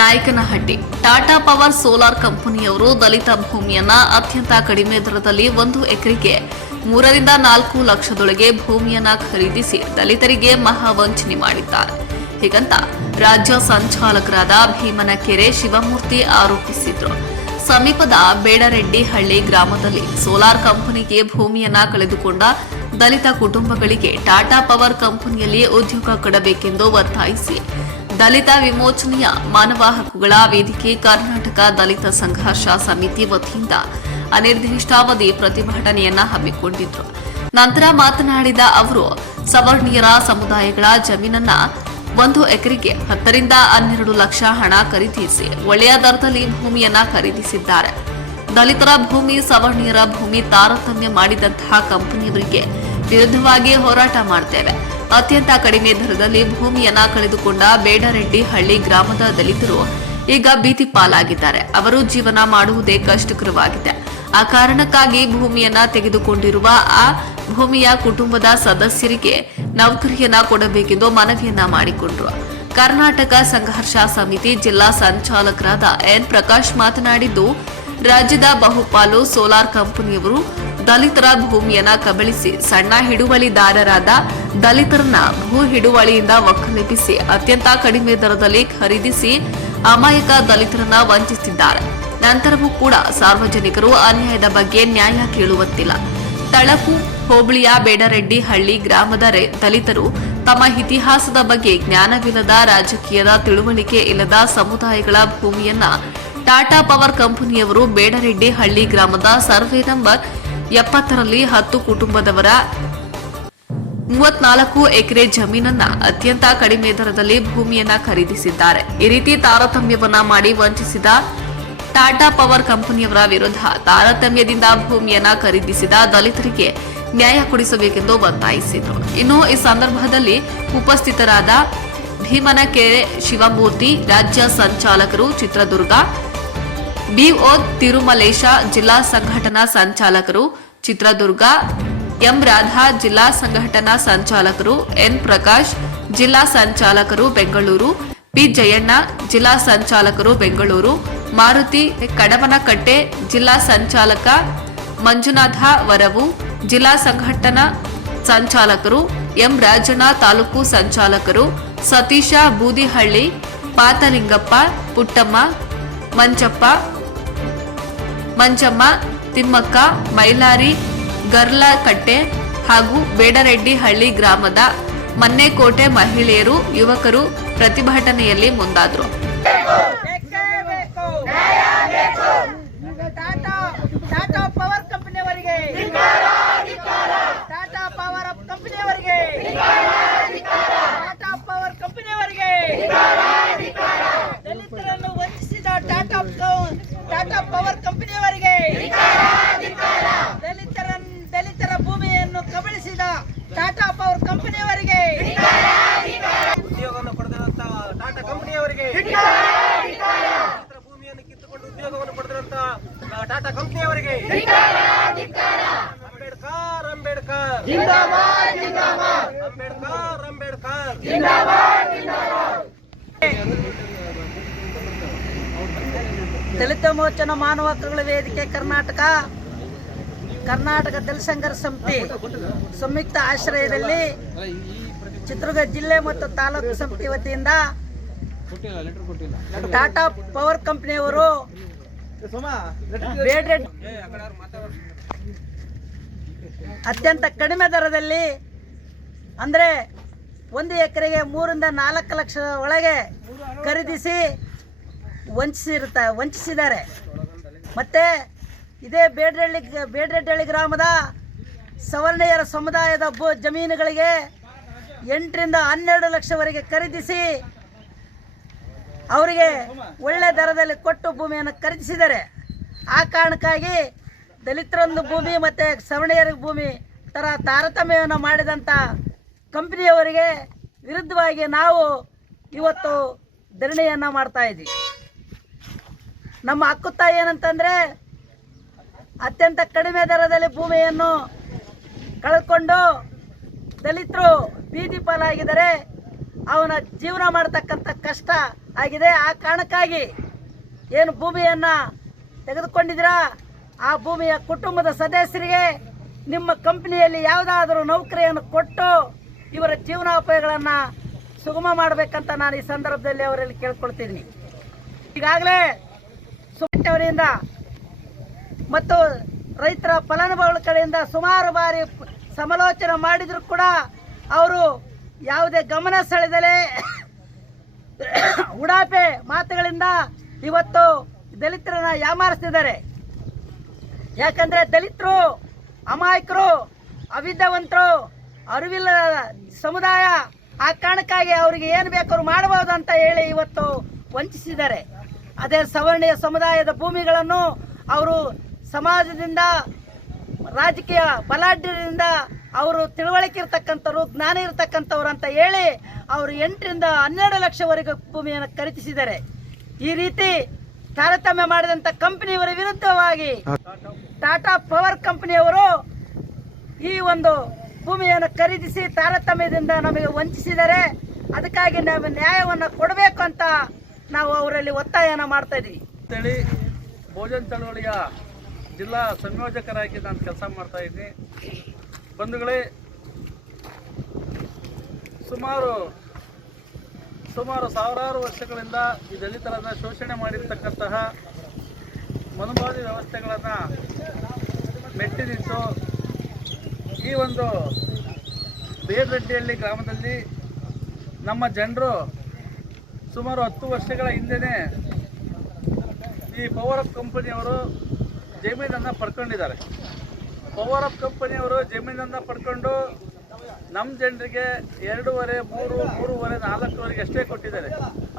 Nayakanahatti. Tata power solar ಕಂಪನಿಯವರು ದಲಿತ ಭೂಮಿಯನ್ನ ಅತ್ಯಂತ ಕಡಿಮೆ ದರದಲ್ಲಿ ಒಂದು ಎಕರೆಗೆ ಮೂರರಿಂದ ನಾಲ್ಕು ಲಕ್ಷದೊಳಗೆ ಭೂಮಿಯನ್ನ ಖರೀದಿಸಿ ದಲಿತರಿಗೆ ಮಹಾವಂಚನೆ ಮಾಡಿದ್ದಾರೆ. ಹೀಗಂತ ರಾಜ್ಯ ಸಂಚಾಲಕರಾದ ಭೀಮನಕೆರೆ ಶಿವಮೂರ್ತಿ ಆರೋಪಿಸಿದ್ರು. ಸಮೀಪದ ಬೇಡರೆಡ್ಡಿ ಹಳ್ಳಿ ಗ್ರಾಮದಲ್ಲಿ ಸೋಲಾರ್ ಕಂಪನಿಗೆ ಭೂಮಿಯನ್ನ ಕಳೆದುಕೊಂಡ ದಲಿತ ಕುಟುಂಬಗಳಿಗೆ ಟಾಟಾ ಪವರ್ ಕಂಪನಿಯಲ್ಲಿ ಉದ್ಯೋಗ ಕೊಡಬೇಕೆಂದು ಒತ್ತಾಯಿಸಿ ದಲಿತ ವಿಮೋಚನೆಯ ಮಾನವ ಹಕ್ಕುಗಳ ವೇದಿಕೆ ಕರ್ನಾಟಕ ದಲಿತ ಸಂಘರ್ಷ ಸಮಿತಿ ವತಿಯಿಂದ ಅನಿರ್ದಿಷ್ಟಾವಧಿ ಪ್ರತಿಭಟನೆಯನ್ನ ಹಮ್ಮಿಕೊಂಡಿದ್ರು. ನಂತರ ಮಾತನಾಡಿದ ಅವರು, ಸವರ್ಣೀಯರ ಸಮುದಾಯಗಳ ಜಮೀನನ್ನ ಒಂದು ಎಕರೆಗೆ ಹತ್ತರಿಂದ ಹನ್ನೆರಡು ಲಕ್ಷ ಹಣ ಖರೀದಿಸಿ ಒಳ್ಳೆಯ ದರದಲ್ಲಿ ಭೂಮಿಯನ್ನ ಖರೀದಿಸಿದ್ದಾರೆ. ದಲಿತರ ಭೂಮಿ, ಸವರ್ಣೀಯರ ಭೂಮಿ ತಾರತಮ್ಯ ಮಾಡಿದಂತಹ ಕಂಪನಿಯವರಿಗೆ ವಿರುದ್ಧವಾಗಿ ಹೋರಾಟ ಮಾಡ್ತೇವೆ. ಅತ್ಯಂತ ಕಡಿಮೆ ದರದಲ್ಲಿ ಭೂಮಿಯನ್ನ ಕಳೆದುಕೊಂಡ ಬೇಡರೆಡ್ಡಿ ಹಳ್ಳಿ ಗ್ರಾಮದ ದಲಿತರು ಈಗ ಬೀದಿ ಪಾಲಾಗಿದ್ದಾರೆ. ಅವರು ಜೀವನ ಮಾಡುವುದೇ ಕಷ್ಟಕರವಾಗಿದೆ. ಆ ಕಾರಣಕ್ಕಾಗಿ ಭೂಮಿಯನ್ನ ತೆಗೆದುಕೊಂಡಿರುವ ಆ ಭೂಮಿಯ ಕುಟುಂಬದ ಸದಸ್ಯರಿಗೆ ನೌಕರಿಯನ್ನ ಕೊಡಬೇಕೆಂದು ಮನವಿಯನ್ನ ಮಾಡಿಕೊಂಡ್ರು. ಕರ್ನಾಟಕ ಸಂಘರ್ಷ ಸಮಿತಿ ಜಿಲ್ಲಾ ಸಂಚಾಲಕರಾದ ಎನ್ ಪ್ರಕಾಶ್ ಮಾತನಾಡಿದ್ದು, ರಾಜ್ಯದ ಬಹುಪಾಲು ಸೋಲಾರ್ ಕಂಪನಿಯವರು ದಲಿತರ ಭೂಮಿಯನ್ನ ಕಬಳಿಸಿ ಸಣ್ಣ ಹಿಡುವಳಿದಾರರಾದ ದಲಿತರನ್ನ ಭೂ ಹಿಡುವಳಿಯಿಂದ ಒಕ್ಕಲೆಬ್ಬಿಸಿ ಅತ್ಯಂತ ಕಡಿಮೆ ದರದಲ್ಲಿ ಖರೀದಿಸಿ ಅಮಾಯಕ ದಲಿತರನ್ನ ವಂಚಿಸಿದ್ದಾರೆ. ನಂತರವೂ ಕೂಡ ಸಾರ್ವಜನಿಕರು ಅನ್ಯಾಯದ ಬಗ್ಗೆ ನ್ಯಾಯ ಕೇಳುವಂತಿಲ್ಲ. ತಳಕು ಹೋಬಳಿಯ ಬೇಡರೆಡ್ಡಿ ಹಳ್ಳಿ ಗ್ರಾಮದ ದಲಿತರು ತಮ್ಮ ಇತಿಹಾಸದ ಬಗ್ಗೆ ಜ್ಞಾನವಿಲ್ಲದ ರಾಜಕೀಯದ ತಿಳುವಳಿಕೆ ಇಲ್ಲದ ಸಮುದಾಯಗಳ ಭೂಮಿಯನ್ನ ಟಾಟಾ ಪವರ್ ಕಂಪನಿಯವರು ಬೇಡರೆಡ್ಡಿ ಹಳ್ಳಿ ಗ್ರಾಮದ ಸರ್ವೆ ನಂಬರ್ ಎಪ್ಪತ್ತರಲ್ಲಿ ಹತ್ತು ಕುಟುಂಬದವರ ಮೂವತ್ನಾಲ್ಕು ಎಕರೆ ಜಮೀನನ್ನ ಅತ್ಯಂತ ಕಡಿಮೆ ದರದಲ್ಲಿ ಭೂಮಿಯನ್ನ ಖರೀದಿಸಿದ್ದಾರೆ. ಈ ರೀತಿ ತಾರತಮ್ಯವನ್ನ ಮಾಡಿ ವಂಚಿಸಿದ ಟಾಟಾ ಪವರ್ ಕಂಪನಿಯವರ ವಿರುದ್ಧ ತಾರತಮ್ಯದಿಂದ ಭೂಮಿಯನ್ನ ಖರೀದಿಸಿದ ದಲಿತರಿಗೆ ನ್ಯಾಯ ಕೊಡಿಸಬೇಕೆಂದು ಒತ್ತಾಯಿಸಿದರು. ಇನ್ನು ಈ ಸಂದರ್ಭದಲ್ಲಿ ಉಪಸ್ಥಿತರಾದ ಭೀಮನಕೆರೆ ಶಿವಮೂರ್ತಿ, ರಾಜ್ಯ ಸಂಚಾಲಕರು ಚಿತ್ರದುರ್ಗ ಬಿಒ ತಿರುಮಲೇಶ ಜಿಲ್ಲಾ ಸಂಘಟನಾ ಸಂಚಾಲಕರು, ಚಿತ್ರದುರ್ಗ ಎಂ ರಾಧಾ ಜಿಲ್ಲಾ ಸಂಘಟನಾ ಸಂಚಾಲಕರು, ಎನ್ ಪ್ರಕಾಶ್ ಜಿಲ್ಲಾ ಸಂಚಾಲಕರು, ಬೆಂಗಳೂರು ಪಿ ಜಯಣ್ಣ ಜಿಲ್ಲಾ ಸಂಚಾಲಕರು, ಬೆಂಗಳೂರು ಮಾರುತಿ ಕಡವನಕಟ್ಟೆ ಜಿಲ್ಲಾ ಸಂಚಾಲಕ ಮಂಜುನಾಥ ವರವು, ಜಿಲ್ಲಾ ಸಂಘಟನಾ ಸಂಚಾಲಕರು, ಎಂ ರಾಜಣ್ಣ ತಾಲೂಕು ಸಂಚಾಲಕರು, ಸತೀಶ ಬೂದಿಹಳ್ಳಿ, ಪಾತಲಿಂಗಪ್ಪ, ಪುಟ್ಟಮ್ಮ ಮಂಚಪ್ಪ ಮಂಜಮ್ಮ ತಿಮ್ಮಕ್ಕ ಮೈಲಾರಿ ಗರ್ಲಕಟ್ಟೆ ಹಾಗೂ ಬೇಡರೆಡ್ಡಿ ಹಳ್ಳಿ ಗ್ರಾಮದ ಮನ್ನೇಕೋಟೆ ಮಹಿಳೆಯರು ಯುವಕರು ಪ್ರತಿಭಟನೆಯಲ್ಲಿ ಮುಂದಾದರು ಬೇಕೇ ಬೇಕು ಟಾಟಾ ಟಾಟಾ ಪವರ್ ಕಂಪನಿಯವರಿಗೆ ಟಾಟಾ ಪವರ್ ಕಂಪನಿಯವರಿಗೆ ಟಾಟಾ ಪವರ್ ಕಂಪನಿಯವರಿಗೆ ದಲಿತರನ್ನು ವಂಚಿಸಿದ ಟಾಟಾ ಕ- ಟಾಟಾ ಪವರ್ ಕಂಪನಿಯವರಿಗೆ ದಲಿತರ ದಲಿತರ ಭೂಮಿಯನ್ನು ಕಬಳಿಸಿದ ಟಾಟಾ ಪವರ್ ಕಂಪನಿಯವರಿಗೆ ಉದ್ಯೋಗವನ್ನು ಪಡೆದಿರುವಂತ ಟಾಟಾ ಕಂಪನಿಯವರಿಗೆ ರೈತರ ಭೂಮಿಯನ್ನು ಕಿತ್ತುಕೊಂಡು ಉದ್ಯೋಗವನ್ನು ಪಡೆದಿರುವಂತ ಟಾಟಾ ಕಂಪನಿಯವರಿಗೆ. ಅಂಬೇಡ್ಕರ್ ಅಂಬೇಡ್ಕರ್. ಅಂಬೇಡ್ಕರ್ ಅಂಬೇಡ್ಕರ್. ದಲಿತ ಮೋಚನ ಮಾನವ ಹಕ್ಕುಗಳ ವೇದಿಕೆ ಕರ್ನಾಟಕ ಕರ್ನಾಟಕ ದಲಿತ ಸಂಘರ್ಷ ಸಮಿತಿ ಸಂಯುಕ್ತ ಆಶ್ರಯದಲ್ಲಿ ಚಿತ್ರದುರ್ಗ ಜಿಲ್ಲೆ ಮತ್ತು ತಾಲೂಕು ಸಮಿತಿ ವತಿಯಿಂದ ಟಾಟಾ ಪವರ್ ಕಂಪನಿಯವರು ಅತ್ಯಂತ ಕಡಿಮೆ ದರದಲ್ಲಿ ಅಂದರೆ ಒಂದು ಎಕರೆಗೆ ಮೂರಿಂದ ನಾಲ್ಕು ಲಕ್ಷದ ಒಳಗೆ ಖರೀದಿಸಿ ವಂಚಿಸಿರುತ್ತ ವಂಚಿಸಿದ್ದಾರೆ. ಮತ್ತು ಇದೇ ಬೇಡ್ರಳ್ಳಿ ಬೇಡ್ರೆಡ್ಡಳ್ಳಿ ಗ್ರಾಮದ ಸವರ್ಣೀಯರ ಸಮುದಾಯದ ಭೂ ಜಮೀನುಗಳಿಗೆ ಎಂಟರಿಂದ ಹನ್ನೆರಡು ಲಕ್ಷವರೆಗೆ ಖರೀದಿಸಿ ಅವರಿಗೆ ಒಳ್ಳೆ ದರದಲ್ಲಿ ಕೊಟ್ಟು ಭೂಮಿಯನ್ನು ಖರೀದಿಸಿದ್ದಾರೆ. ಆ ಕಾರಣಕ್ಕಾಗಿ ದಲಿತರೊಂದು ಭೂಮಿ ಮತ್ತು ಸವರ್ಣೀಯರ ಭೂಮಿ ಥರ ತಾರತಮ್ಯವನ್ನು ಮಾಡಿದಂಥ ಕಂಪ್ನಿಯವರಿಗೆ ವಿರುದ್ಧವಾಗಿ ನಾವು ಇವತ್ತು ಧರಣಿಯನ್ನು ಮಾಡ್ತಾ ಇದ್ದೀವಿ. ನಮ್ಮ ಹಕ್ಕುತ್ತ ಏನಂತಂದರೆ ಅತ್ಯಂತ ಕಡಿಮೆ ದರದಲ್ಲಿ ಭೂಮಿಯನ್ನು ಕಳೆದುಕೊಂಡು ದಲಿತರು ಬೀದಿ ಪಾಲಾಗಿದ್ದಾರೆ. ಅವನ ಜೀವನ ಮಾಡತಕ್ಕಂಥ ಕಷ್ಟ ಆಗಿದೆ. ಆ ಕಾರಣಕ್ಕಾಗಿ ಏನು ಭೂಮಿಯನ್ನು ತೆಗೆದುಕೊಂಡಿದ್ದೀರಾ? ಆ ಭೂಮಿಯ ಕುಟುಂಬದ ಸದಸ್ಯರಿಗೆ ನಿಮ್ಮ ಕಂಪನಿಯಲ್ಲಿ ಯಾವುದಾದರೂ ನೌಕರಿಯನ್ನು ಕೊಟ್ಟು ಇವರ ಜೀವನೋಪಾಯಗಳನ್ನು ಸುಗಮ ಮಾಡಬೇಕಂತ ನಾನು ಈ ಸಂದರ್ಭದಲ್ಲಿ ಅವರಲ್ಲಿ ಕೇಳ್ಕೊಳ್ತೀನಿ ಈಗಾಗಲೇ ಸುಮಟ್ಟವರಿಂದ ಮತ್ತು ರೈತರ ಫಲಾನುಭವಿಗಳ ಕಡೆಯಿಂದ ಸುಮಾರು ಬಾರಿ ಸಮಾಲೋಚನೆ ಮಾಡಿದ್ರು ಕೂಡ ಅವರು ಯಾವುದೇ ಗಮನ ಸೆಳೆದಲೇ ಉಡಾಪೆ ಮಾತುಗಳಿಂದ ಇವತ್ತು ದಲಿತರನ್ನ ಯಾಮಾರಿಸ್ತಿದ್ದಾರೆ. ಯಾಕಂದ್ರೆ ದಲಿತರು, ಅಮಾಯಕರು, ಅವಿದ್ಯಾವಂತರು ಅರಿವಿಲ್ಲ ಸಮುದಾಯ, ಆ ಕಾರಣಕ್ಕಾಗಿ ಅವರಿಗೆ ಏನು ಬೇಕಾದ್ರು ಮಾಡಬಹುದು ಅಂತ ಹೇಳಿ ಇವತ್ತು ವಂಚಿಸಿದ್ದಾರೆ. ಅದೇ ಸವರ್ಣೀಯ ಸಮುದಾಯದ ಭೂಮಿಗಳನ್ನು ಅವರು ಸಮಾಜದಿಂದ, ರಾಜಕೀಯ ಬಲಾಢ್ಯರಿಂದ ಅವರು ತಿಳುವಳಿಕೆ ಇರ್ತಕ್ಕಂಥವ್ರು, ಜ್ಞಾನ ಇರತಕ್ಕಂಥವ್ರು ಅಂತ ಹೇಳಿ ಅವರು ಎಂಟರಿಂದ ಹನ್ನೆರಡು ಲಕ್ಷವರೆಗೂ ಭೂಮಿಯನ್ನು ಖರೀದಿಸಿದ್ದಾರೆ. ಈ ರೀತಿ ತಾರತಮ್ಯ ಮಾಡಿದಂಥ ಕಂಪನಿಯವರ ವಿರುದ್ಧವಾಗಿ ಟಾಟಾ ಪವರ್ ಕಂಪನಿಯವರು ಈ ಒಂದು ಭೂಮಿಯನ್ನು ಖರೀದಿಸಿ ತಾರತಮ್ಯದಿಂದ ನಮಗೆ ವಂಚಿಸಿದರೆ ಅದಕ್ಕಾಗಿ ನಾವು ನ್ಯಾಯವನ್ನು ಕೊಡಬೇಕು ಅಂತ ನಾವು ಅವರಲ್ಲಿ ಒತ್ತಾಯನ ಮಾಡ್ತಾ ಇದ್ದೀವಿ. ಭೋಜನ ಚಳವಳಿಯ ಜಿಲ್ಲಾ ಸಂಯೋಜಕರಾಗಿ ನಾನು ಕೆಲಸ ಮಾಡ್ತಾ ಇದ್ದೀನಿ. ಬಂಧುಗಳೇ, ಸುಮಾರು ಸುಮಾರು ಸಾವಿರಾರು ವರ್ಷಗಳಿಂದ ಈ ದಲಿತರನ್ನು ಶೋಷಣೆ ಮಾಡಿರ್ತಕ್ಕಂತಹ ಮನುವಾದಿ ವ್ಯವಸ್ಥೆಗಳನ್ನು ಮೆಟ್ಟಿ ನಿಂತು ಈ ಒಂದು ಬೇರ್ರೆಡ್ಡಿಹಳ್ಳಿ ಗ್ರಾಮದಲ್ಲಿ ನಮ್ಮ ಜನರು ಸುಮಾರು ಹತ್ತು ವರ್ಷಗಳ ಹಿಂದೆಯೇ ಈ ಪವರ್ ಅಪ್ ಕಂಪನಿಯವರು ಜಮೀನನ್ನು ಪಡ್ಕೊಂಡಿದ್ದಾರೆ. ಪವರ್ ಅಪ್ ಕಂಪನಿಯವರು ಜಮೀನನ್ನು ಪಡ್ಕೊಂಡು ನಮ್ಮ ಜನರಿಗೆ ಎರಡೂವರೆ, ಮೂರು, ಮೂರುವರೆ, ನಾಲ್ಕುವರೆಗೆ ಅಷ್ಟೇ ಕೊಟ್ಟಿದ್ದಾರೆ.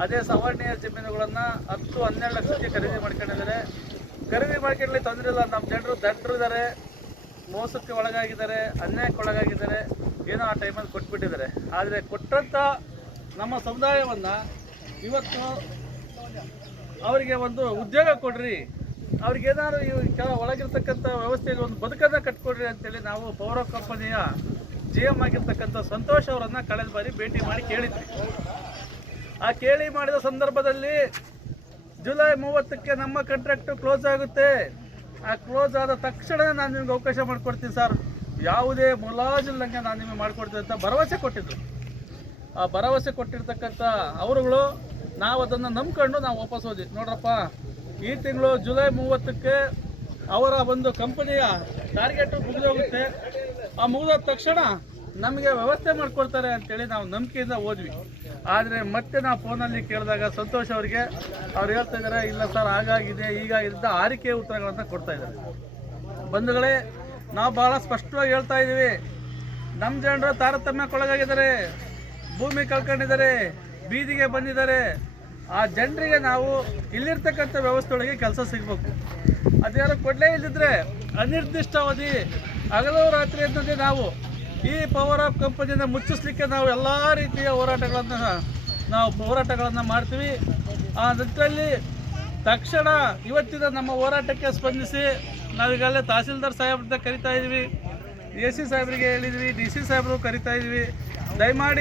ಅದೇ ಸವರ್ಣೀಯ ಜಮೀನುಗಳನ್ನು ಹತ್ತು, ಹನ್ನೆರಡು ಲಕ್ಷಕ್ಕೆ ಖರೀದಿ ಮಾಡ್ಕೊಂಡಿದ್ದಾರೆ. ಖರೀದಿ ಮಾಡ್ಕೊಳ್ಳಿ ತೊಂದರೆ ಇಲ್ಲ. ನಮ್ಮ ಜನರು ದಡ್ಡರಿದ್ದಾರೆ ಮೋಸಕ್ಕೆ ಒಳಗಾಗಿದ್ದಾರೆ, ಅನ್ಯಾಯಕ್ಕೆ ಒಳಗಾಗಿದ್ದಾರೆ. ಏನೋ ಆ ಟೈಮಲ್ಲಿ ಕೊಟ್ಬಿಟ್ಟಿದ್ದಾರೆ. ಆದರೆ ಕೊಟ್ಟಂಥ ನಮ್ಮ ಸಮುದಾಯವನ್ನು ಇವತ್ತು ಅವರಿಗೆ ಒಂದು ಉದ್ಯೋಗ ಕೊಡ್ರಿ. ಅವ್ರಿಗೆ ಏನಾದ್ರು ಈ ಕೆಲ ಒಳಗಿರ್ತಕ್ಕಂಥ ವ್ಯವಸ್ಥೆಯಲ್ಲಿ ಒಂದು ಬದುಕನ್ನು ಕಟ್ಕೊಡ್ರಿ ಅಂತೇಳಿ ನಾವು ಪವರ್ ಕಂಪನಿಯ ಜಿ ಎಂ ಆಗಿರ್ತಕ್ಕಂಥ ಸಂತೋಷ್ ಅವರನ್ನ ಕಳೆದ ಬಾರಿ ಭೇಟಿ ಮಾಡಿ ಕೇಳಿದ್ವಿ. ಆ ಕೇಳಿ ಮಾಡಿದ ಸಂದರ್ಭದಲ್ಲಿ ಜುಲೈ ಮೂವತ್ತಕ್ಕೆ ನಮ್ಮ ಕಾಂಟ್ರಾಕ್ಟ್ ಕ್ಲೋಸ್ ಆಗುತ್ತೆ. ಆ ಕ್ಲೋಸ್ ಆದ ತಕ್ಷಣ ನಾನು ನಿಮ್ಗೆ ಅವಕಾಶ ಮಾಡಿಕೊಡ್ತೀನಿ ಸರ್. ಯಾವುದೇ ಮುಲಾಜಿಲ್ಲಂಗೆ ನಾನು ನಿಮಗೆ ಮಾಡಿಕೊಡ್ತೀನಿ ಅಂತ ಭರವಸೆ ಕೊಟ್ಟಿದ್ರು. ಆ ಭರವಸೆ ಕೊಟ್ಟಿರ್ತಕ್ಕಂಥ ಅವರುಗಳು, ನಾವು ಅದನ್ನು ನಂಬ್ಕೊಂಡು ನಾವು ವಾಪಸ್ ಹೋದ್ವಿ. ನೋಡ್ರಪ್ಪ ಈ ತಿಂಗಳು ಜುಲೈ ಮೂವತ್ತಕ್ಕೆ ಅವರ ಒಂದು ಕಂಪನಿಯ ಟಾರ್ಗೆಟ್ ಮುಗಿದೋಗುತ್ತೆ. ಆ ಮುಗಿದ ತಕ್ಷಣ ನಮಗೆ ವ್ಯವಸ್ಥೆ ಮಾಡಿಕೊಡ್ತಾರೆ ಅಂತೇಳಿ ನಾವು ನಂಬಿಕೆಯಿಂದ ಹೋದ್ವಿ. ಆದರೆ ಮತ್ತೆ ನಾವು ಫೋನಲ್ಲಿ ಕೇಳಿದಾಗ ಸಂತೋಷ್ ಅವರಿಗೆ, ಅವ್ರು ಹೇಳ್ತಾ ಇದ್ದಾರೆ ಇಲ್ಲ ಸರ್, ಹಾಗಾಗಿದೆ, ಹೀಗಾಗಿದ್ದ ಆರಿಕೆ ಉತ್ತರಗಳನ್ನು ಕೊಡ್ತಾ ಇದ್ದಾರೆ. ಬಂಧುಗಳೇ, ನಾವು ಭಾಳ ಸ್ಪಷ್ಟವಾಗಿ ಹೇಳ್ತಾ ಇದ್ದೀವಿ. ನಮ್ಮ ಜನರು ತಾರತಮ್ಯಕ್ಕೊಳಗಾಗಿದ್ದಾರೆ ಭೂಮಿ ಕಳ್ಕೊಂಡಿದ್ದಾರೆ. ಬೀದಿಗೆ ಬಂದಿದ್ದಾರೆ. ಆ ಜನರಿಗೆ ನಾವು ಇಲ್ಲಿರ್ತಕ್ಕಂಥ ವ್ಯವಸ್ಥೆ ಒಳಗೆ ಕೆಲಸ ಸಿಗಬೇಕು. ಅದೆಲ್ಲ ಕೊಡಲೇ ಇಲ್ಲದಿದ್ರೆ ಅನಿರ್ದಿಷ್ಟಾವಧಿ ಹಗಲು ರಾತ್ರಿ ಅನ್ನೋದೇ ನಾವು. ಈ ಪವರ್ ಆಫ್ ಕಂಪನಿಯನ್ನು ಮುಚ್ಚಿಸ್ಲಿಕ್ಕೆ ನಾವು ಎಲ್ಲ ರೀತಿಯ ಹೋರಾಟಗಳನ್ನು, ನಾವು ಹೋರಾಟಗಳನ್ನು ಮಾಡ್ತೀವಿ. ಆ ನಿಟ್ಟಿನಲ್ಲಿ ತಕ್ಷಣ ಇವತ್ತಿನ ನಮ್ಮ ಹೋರಾಟಕ್ಕೆ ಸ್ಪಂದಿಸಿ ನಾವೀಗಲ್ಲೇ ತಹಸೀಲ್ದಾರ್ ಸಾಹೇಬ್ರ ಕರಿತಾ ಇದ್ವಿ. ಎ ಸಿ ಸಾಹೇಬ್ರಿಗೆ ಹೇಳಿದ್ವಿ, ಡಿ ಸಿ ಸಾಹೇಬ್ರು ಕರಿತಾ ಇದ್ವಿ. ದಯಮಾಡಿ